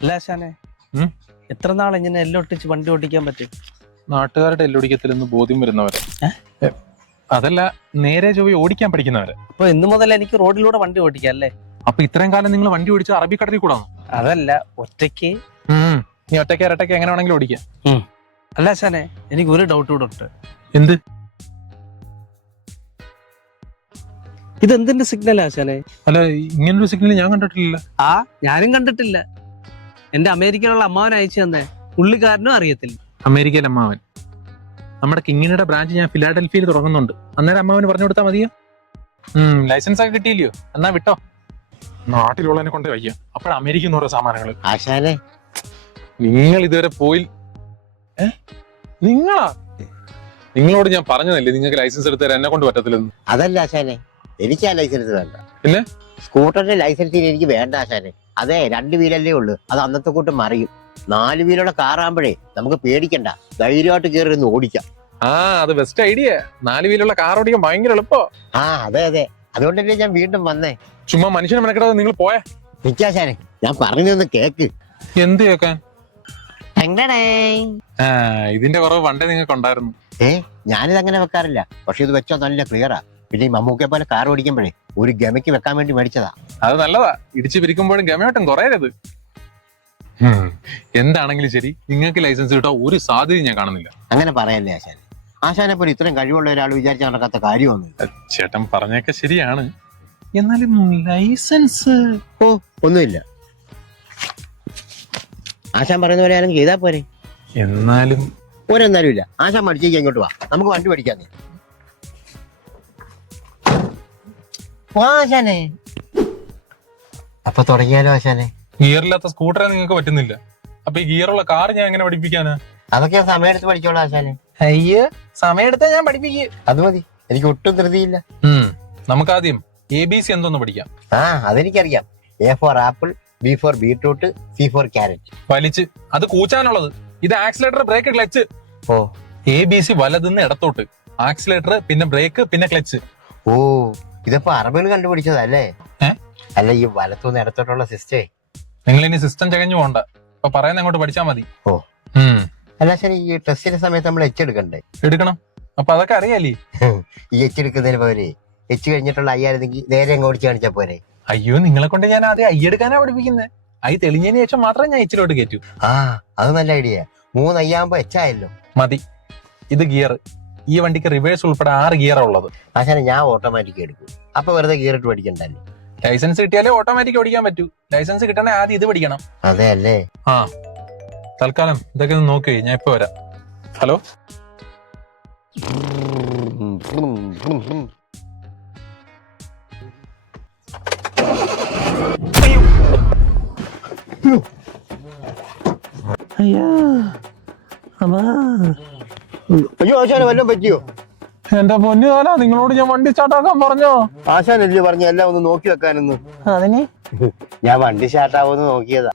അല്ല ആശാനെ, എത്ര നാൾ ഇങ്ങനെ എല്ലൊട്ടിച്ച് വണ്ടി ഓടിക്കാൻ പറ്റും? നാട്ടുകാരുടെ എല്ലൊടിക്കത്തിലെന്ന് ബോധ്യം വരുന്നവരെ, അതല്ല നേരെ ചൊവ്വ ഓടിക്കാൻ പഠിക്കുന്നവരെ. അപ്പൊ ഇന്നു മുതൽ എനിക്ക് റോഡിലൂടെ വണ്ടി ഓടിക്കാം അല്ലേ? അപ്പൊ ഇത്രയും കാലം നിങ്ങൾ വണ്ടി ഓടിച്ച അറബിക്കടലിൽ കൂടാണ്? അതല്ല, ഒറ്റയ്ക്ക്. നീ ഒറ്റയ്ക്ക് ഇരട്ടയ്ക്ക് എങ്ങനെ വേണമെങ്കിലും ഓടിക്കാം. അല്ല ആശാനെ, എനിക്ക് ഒരു ഡൗട്ട് കൂടെ ഉണ്ട്. എന്ത്? ഇതെന്തിന്റെ സിഗ്നൽ ആശാനെ? അല്ല, ഇങ്ങനൊരു സിഗ്നൽ ഞാൻ കണ്ടിട്ടില്ല. ഞാനും കണ്ടിട്ടില്ല. എന്റെ അമേരിക്കയിലുള്ള അമ്മാവൻ അയച്ചു തന്നെ, പുള്ളിക്കാരനും അറിയത്തില്ല. അമേരിക്കയിൽ അമ്മാവൻ? നമ്മുടെ കിങ്ങിനിയുടെ ബ്രാഞ്ച് ഞാൻ ഫിലാഡൽഫിയയിൽ തുടങ്ങുന്നുണ്ട്. അന്നേരം അമ്മാവന് പറഞ്ഞു കൊടുത്താൽ മതിയോ? ലൈസൻസ് ഒക്കെ കിട്ടിയില്ലയോ? എന്നാ വിട്ടോ. നാട്ടിലുള്ളതിനെ കൊണ്ട് വയ്യ, അപ്പോൾ അമേരിക്കയിൽ നിന്ന് ഓരോ സാമാനങ്ങൾ. ആശാനെ, നിങ്ങൾ ഇതുവരെ പോയി? നിങ്ങളോട് ഞാൻ പറഞ്ഞതല്ലേ നിങ്ങൾക്ക് ലൈസൻസ് എടുത്ത് തരാൻ എന്നെ കൊണ്ട് പറ്റത്തില്ലെന്ന്? അതല്ല ആശാനെ, എനിക്ക് ആ ലൈസൻസ് വേണ്ട. പിന്നെ സ്കൂട്ടറിന്റെ ലൈസൻസ് എനിക്ക് വേണ്ട ആശാനെ. അതെ, 2 വീലല്ലേ ഉള്ളു, അത് അന്നത്തെ കൂട്ട് മറിയും. 4 വീലുള്ള കാറാകുമ്പോഴേ നമുക്ക് പേടിക്കണ്ട, ധൈര്യമായിട്ട് കയറി ഒന്ന് ഓടിക്കാം. അത് ബെസ്റ്റ് ഐഡിയ. 4 വീലുള്ള കാർ ഓടിക്കാൻ ഭയങ്കര എളുപ്പോ. അതെ അതെ, അതുകൊണ്ടല്ലേ ഞാൻ വീണ്ടും വന്നേ. ചുമ്മാ മനുഷ്യനെ മെനക്കെടാതെ നിങ്ങൾ പോയാ. നിക്കാശാനെ, ഞാൻ പറഞ്ഞൊന്ന് കേക്ക്. എന്ത് കേക്കാൻ? എങ്ങനെ? ഇതിന്റെ കുറവ് പണ്ടേ നിങ്ങൾക്ക് ഉണ്ടായിരുന്നു. ഞാനിത് അങ്ങനെ വെക്കാറില്ല, പക്ഷെ ഇത് വെച്ചാൽ നല്ല ക്ലിയറാ. പിന്നെ ഈ മമ്മൂക്കെ പോലെ കാർ ഓടിക്കുമ്പോഴേ ഒരു ഗമയ്ക്ക് വെക്കാൻ വേണ്ടി മേടിച്ചതാ. അത് നല്ലതാ, ഇടിച്ചു പിരിക്കുമ്പോഴും ഗമയോട്ടം കുറയരുത്. എന്താണെങ്കിലും ശരി, നിങ്ങൾക്ക് ലൈസൻസ് കിട്ടാൻ ഒരു സാധ്യതയും ഞാൻ കാണുന്നില്ല. അങ്ങനെ പറയല്ലേ ആശാനെ. ആശാനെ പോലെ ഇത്രയും കഴിവുള്ള ഒരാൾ വിചാരിച്ച നടക്കാത്ത കാര്യമൊന്നുമില്ല. ചേട്ടൻ പറഞ്ഞൊക്കെ ശരിയാണ്, എന്നാലും ലൈസൻസ് ഒന്നുമില്ല. ആശാൻ പറയുന്ന പോലെ ആണെങ്കിൽ ചെയ്താ പോരെ. എന്നാലും ഒരെന്നാലും ഇല്ല. ആശാൻ പഠിച്ചേക്ക് ഇങ്ങോട്ട് വാ, നമുക്ക് വണ്ടി പഠിക്കാന്നേ. ആശാനെ, അപ്പൊ തുടങ്ങിയാലോ ആശാനെ? ഗിയറില്ലാത്ത സ്കൂട്ടറെ നിങ്ങൾക്ക് പറ്റുന്നില്ല, അപ്പൊ ഈ ഗിയറുള്ള കാർ ഞാൻ എങ്ങനെ പഠിപ്പിക്കാനാ? അതൊക്കെ സമയം എടുത്ത് പഠിച്ചോളാം ആശാനെ. അയ്യോ, സമയം എടുത്താൽ ഞാൻ പഠിപ്പിക്കും. അത് മതി, എനിക്ക് ഒട്ടും ധൃതിയില്ല. നമുക്ക് ആദ്യം ABC എന്തോന്ന് പഠിക്കാം. അതെനിക്കറിയാം. A for apple, B for beetroot, C for carrot. വലിച്ച് അത് കൂച്ചാനുള്ളത്. ഇത് ആക്സിലേറ്റർ, ബ്രേക്ക്, ക്ലച്ച്. ABC വലതുനിന്ന് ഇടത്തോട്ട്, ആക്സിലേറ്റർ, പിന്നെ ബ്രേക്ക്, പിന്നെ ക്ലച്ച്. ഇതിപ്പോ അറബികൾ കണ്ടുപിടിച്ചതല്ലേ? അല്ല, ഈ വലത്തുനിന്ന് ഇടത്തോട്ടുള്ള സിസ്റ്റേ. നിങ്ങൾ ഇനി സിസ്റ്റം ചകഞ്ഞു പോണ്ട, ഇപ്പൊ പറയുന്ന അങ്ങോട്ട് പഠിച്ചാൽ മതി. അല്ല ശരി, ഈ ടെസ്റ്റിന്റെ സമയത്ത് നമ്മൾ എച്ച് എടുക്കണ്ടേ? എടുക്കണം. അപ്പൊ അതൊക്കെ അറിയാലേ. ഈ എച്ച് എടുക്കുന്നതിന് പോലെ എച്ച് കഴിഞ്ഞിട്ടുള്ള അയ്യായിരുന്നെങ്കിൽ നേരെ അങ്ങ് ഓടിച്ച് കാണിച്ചാ പോരെ? അയ്യോ, നിങ്ങളെ കൊണ്ട് ഞാൻ ആദ്യം എടുക്കാനാ പഠിപ്പിക്കുന്നത്. തെളിഞ്ഞതിന് ശേഷം മാത്രമേ ഞാൻ എച്ചിലോട്ട് കയറ്റൂ. അത് നല്ല ഐഡിയ. 3 അയ്യാകുമ്പോ എച്ചായല്ലോ. മതി. ഇത് ഗിയർ. ഈ വണ്ടിക്ക് റിവേഴ്സ് ഉൾപ്പെടെ 6 ഗിയറാ ഉള്ളത്. ആശാനെ, ഞാൻ ഓട്ടോമാറ്റിക് എടുക്കും. അപ്പൊ വെറുതെ ഗിയർ ഇട്ട് പഠിക്കണ്ടല്ലേ? ലൈസൻസ് കിട്ടിയാലേ ഓട്ടോമാറ്റിക് ഓടിക്കാൻ പറ്റൂ. ലൈസൻസ് കിട്ടണേ ആദ്യം ഇത് പഠിക്കണം. അതെ അല്ലേ? തൽക്കാലം ഇതൊക്കെ ഒന്ന് നോക്കി, ഞാൻ ഇപ്പൊ വരാം. ഹലോ, അയ്യോ ആശാനെ, വല്ലതും പറ്റിയോ? എന്റെ പൊന്നുകാലാ, നിങ്ങളോട് ഞാൻ വണ്ടി സ്റ്റാർട്ടാക്കാൻ പറഞ്ഞോ? ആശാനല്ലേ പറഞ്ഞ എല്ലാം ഒന്ന് നോക്കി വെക്കാനൊന്ന്. അതിന് ഞാൻ വണ്ടി സ്റ്റാർട്ടാവോന്ന് നോക്കിയതാ.